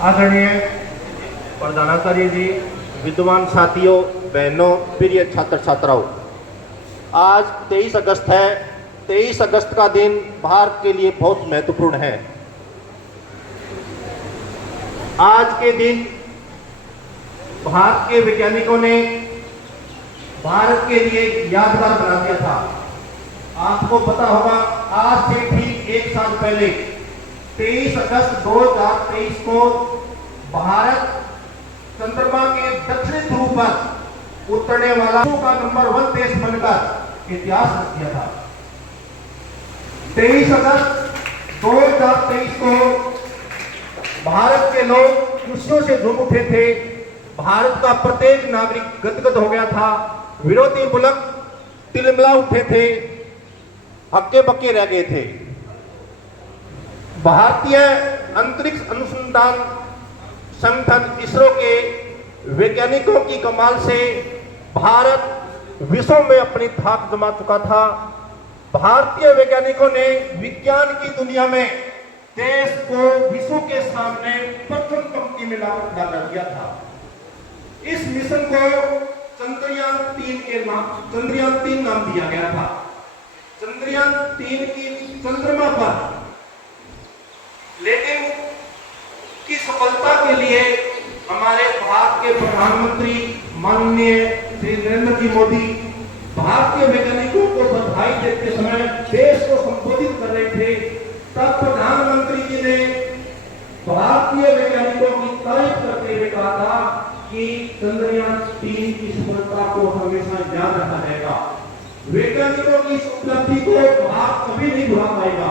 आदरणीय प्रधानाचार्य जी, विद्वान साथियों, बहनों, प्रिय छात्र छात्राओं, आज 23 अगस्त है। 23 अगस्त का दिन भारत के लिए बहुत महत्वपूर्ण है। आज के दिन भारत के वैज्ञानिकों ने भारत के लिए यादगार बना दिया था। आपको पता होगा, आज से ठीक एक साल पहले 23 अगस्त 2023 को भारत चंद्रमा के दक्षिणी ध्रुव पर उतरने वाला विश्व का नंबर 1 देश बनकर इतिहास रच दिया था। 23 अगस्त 2023 को भारत के लोग खुशियों से झूम उठे थे। भारत का प्रत्येक नागरिक गदगद हो गया था। विरोधी मुल्क तिलमिला उठे थे, हक्के बक्के रह गए थे। भारतीय अंतरिक्ष अनुसंधान संगठन इसरो के वैज्ञानिकों की कमाल से भारत विश्व में अपनी धाक जमा चुका था। भारतीय वैज्ञानिकों ने विज्ञान की दुनिया में देश को विश्व के सामने प्रथम पंक्ति में ला कर दिया था। इस मिशन को चंद्रयान 3 नाम दिया गया था। चंद्रयान 3 की चंद्रमा पर लेकिन की सफलता के लिए हमारे भारत के प्रधानमंत्री माननीय श्री नरेंद्र जी मोदी भारतीय वैज्ञानिकों को बधाई देते समय देश को संबोधित कर रहे थे। तब प्रधानमंत्री जी ने भारतीय वैज्ञानिकों की तारीफ करते हुए कहा था कि चंद्रयान 3 की सफलता को हमेशा याद रखा जाएगा। वैज्ञानिकों की इस उपलब्धि को भारत कभी नहीं भुला पाएगा।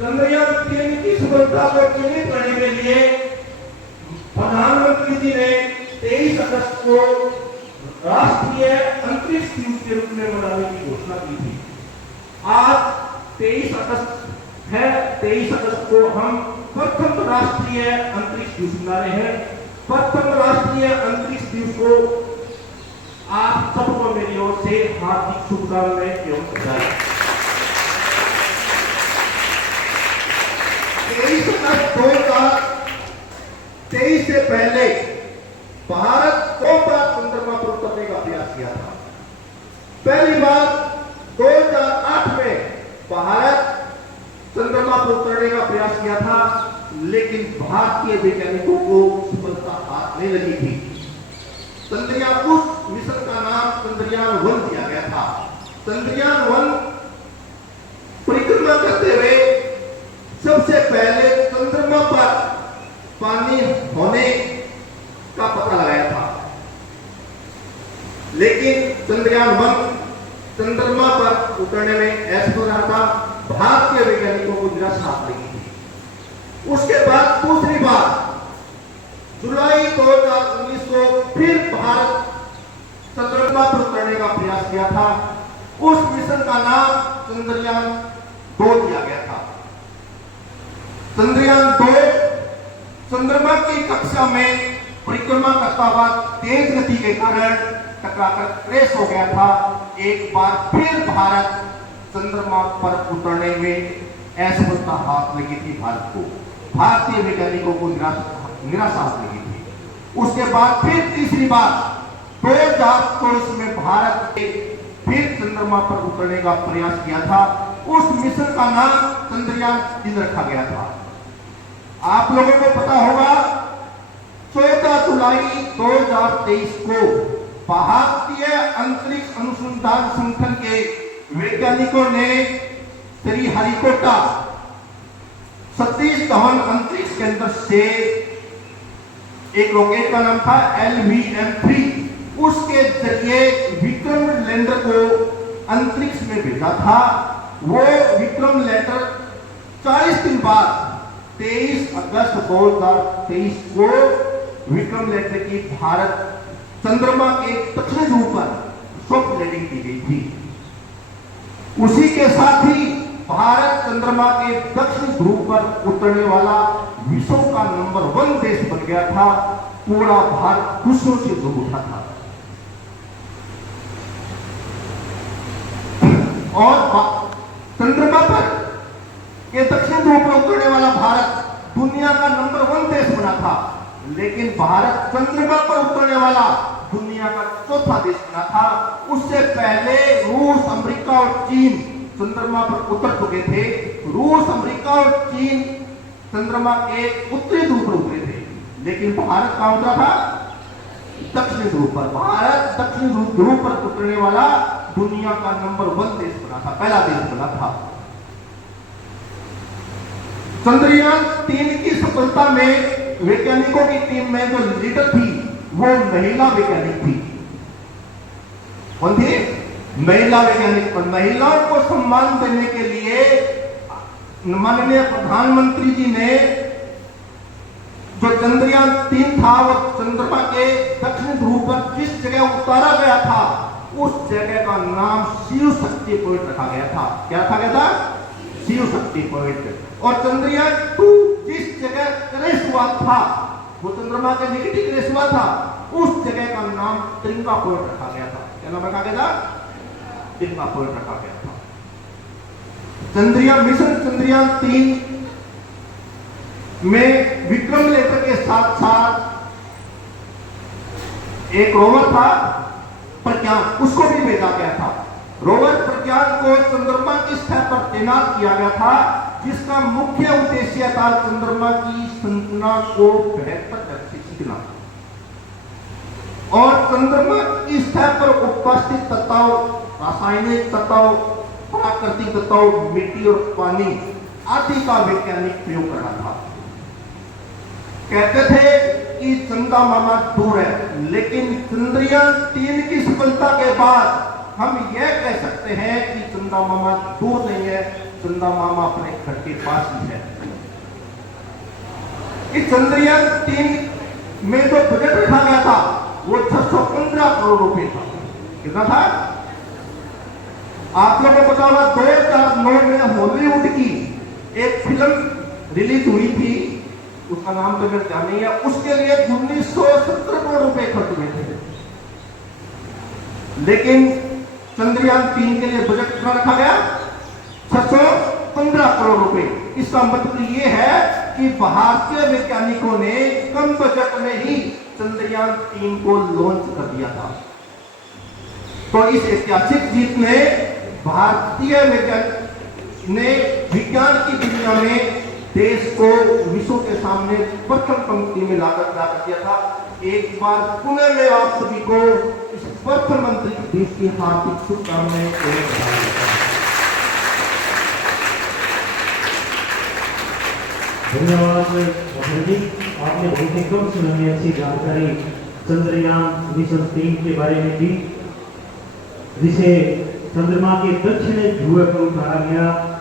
चंद्रयान 3 की सफलता को चिन्हित करने के लिए प्रधानमंत्री जी ने 23 अगस्त को राष्ट्रीय अंतरिक्ष दिवस के रूप में मनाने की घोषणा की थी। आज 23 अगस्त है। 23 अगस्त को हम प्रथम राष्ट्रीय अंतरिक्ष दिवस मना रहे हैं। प्रथम राष्ट्रीय अंतरिक्ष दिवस को आप सबको मेरी ओर से हार्दिक शुभकामनाएं एवं बधाई। 23 अगस्त 2023 से पहले भारत 2 बार चंद्रमा पर उतरने का प्रयास किया था। पहली बार 2008 में भारत चंद्रमा पर उतरने का प्रयास किया था, लेकिन भारतीय वैज्ञानिकों को सफलता हाथ नहीं लगी थी। चंद्रयान उस मिशन का नाम चंद्रयान 1 दिया गया था। चंद्रयान 1 परिक्रमा करते हुए सबसे पहले चंद्रमा पर पानी होने का पता लगाया था, लेकिन चंद्रयान 1 चंद्रमा पर उतरने में असफल रहा था। भारतीय वैज्ञानिकों को निराशा लगी थी। उसके बाद दूसरी बार जुलाई 2019 को फिर भारत चंद्रमा पर उतरने का प्रयास किया था। उस मिशन का नाम चंद्रयान 2 दिया गया था। चंद्रयान 2 चंद्रमा की कक्षा में परिक्रमा करता हुआ तेज गति के कारण टकराकर क्रैश हो गया था। एक बार फिर भारत चंद्रमा पर उतरने में असफलता हाथ लगी थी। भारत को, भारतीय वैज्ञानिकों को निराशा हाथ लगी थी। उसके बाद फिर तीसरी बार 2024 में भारत ने फिर चंद्रमा पर उतरने का प्रयास किया था। उस मिशन का नाम चंद्रयान 3 रखा गया था। आप लोगों को पता होगा, 14 जुलाई 2023 को भारतीय अंतरिक्ष अनुसंधान संगठन के वैज्ञानिकों ने श्रीहरिकोटा सतीश धवन अंतरिक्ष केंद्र से एक रॉकेट का नाम था LVM-3, उसके जरिए विक्रम लैंडर को अंतरिक्ष में भेजा था। वो विक्रम लैंडर 40 दिन बाद 23 अगस्त 2023 को विक्रम लैंडर की भारत चंद्रमा के दक्षिणी ध्रुव पर सॉफ्ट लैंडिंग की गई थी। उसी के साथ ही भारत चंद्रमा के दक्षिणी ध्रुव पर उतरने वाला विश्व का नंबर 1 देश बन गया था। पूरा भारत खुशियों से झूम उठा था। और चंद्रमा पर के दक्षिण ध्रुव पर उतरने वाला भारत दुनिया का नंबर 1 देश बना था, लेकिन भारत चंद्रमा पर उतरने वाला दुनिया का चौथा देश बना था। उससे पहले रूस, अमेरिका और चीन चंद्रमा पर उतर चुके थे। रूस, अमेरिका और चीन चंद्रमा के उत्तरी ध्रुव पर उतरे थे, लेकिन भारत कहां उतरा था? दक्षिणी ध्रुव पर। भारत दक्षिणी ध्रुव पर उतरने वाला दुनिया का नंबर 1 देश बना था, पहला देश बना था। चंद्रयान 3 की सफलता में वैज्ञानिकों की टीम में जो लीडर थी वो महिला वैज्ञानिक थी। कौन थी? महिला वैज्ञानिक। महिलाओं को सम्मान देने के लिए माननीय प्रधानमंत्री जी ने जो चंद्रयान 3 था वो चंद्रमा के दक्षिण ध्रुव पर जिस जगह उतारा गया था उस जगह का नाम शिव शक्ति पॉइंट रखा गया था। क्या रखा गया था? शिव शक्ति पॉइंट। और चंद्रयान 2 जिस जगह क्रैश हुआ था, वो चंद्रमा के नेगेटिव क्रैश हुआ था, उस जगह का नाम त्रिंगा पॉइंट रखा गया था। क्या नाम रखा गया था? त्रिंगा पॉइंट रखा गया था। चंद्रयान 3 में विक्रम लैंडर के साथ साथ एक रोवर था प्रज्ञान, उसको भी भेजा गया था। रोवर प्रज्ञान को चंद्रमा की सतह पर तैनात किया गया था, जिसका मुख्य उद्देश्य था चंद्रमा की संरचना को बेहतर ढंग से सीखना और चंद्रमा की सतह पर उपस्थित तत्व, रासायनिक तत्व, प्राकृतिक तत्व, मिट्टी और पानी आदि का वैज्ञानिक प्रयोग करना था। कहते थे कि चंदा मामा दूर है, लेकिन चंद्रयान 3 की सफलता के बाद हम यह कह सकते हैं कि चंदा मामा दूर नहीं है, चंदा मामा अपने घर के पास ही है। इस चंद्रयान 3 में जो बजट रखा गया था वो 615 करोड़ रुपए था। कितना था? आप लोगों को पता होगा 2009 में हॉलीवुड की एक फिल्म रिलीज हुई थी, उसका नाम तो मेरे ध्यान नहीं है, उसके लिए 1970 करोड़ रुपए खर्च हुए थे। लेकिन चंद्रयान 3 के लिए बजट कितना रखा गया? 615 करोड़ रुपए। इसका मतलब ये है कि भारतीय वैज्ञानिकों ने कम बजट में ही चंद्रयान 3 को लॉन्च कर दिया था। तो इस ऐतिहासिक जीत ने भारतीय विज्ञान की दुनिया में देश को विश्व के सामने प्रथम पंक्ति में लाकर दिया था। एक बार पुनः मैं आप सभी को इस प्रधानमंत्री देश की हार्दिक शुभकामनाएं धन्यवाद जी, आपने बहुत ही कम समय में अच्छी जानकारी चंद्रयान मिशन 3 के बारे में दी, जिसे चंद्रमा के दक्षिणी ध्रुव पर उतारा गया।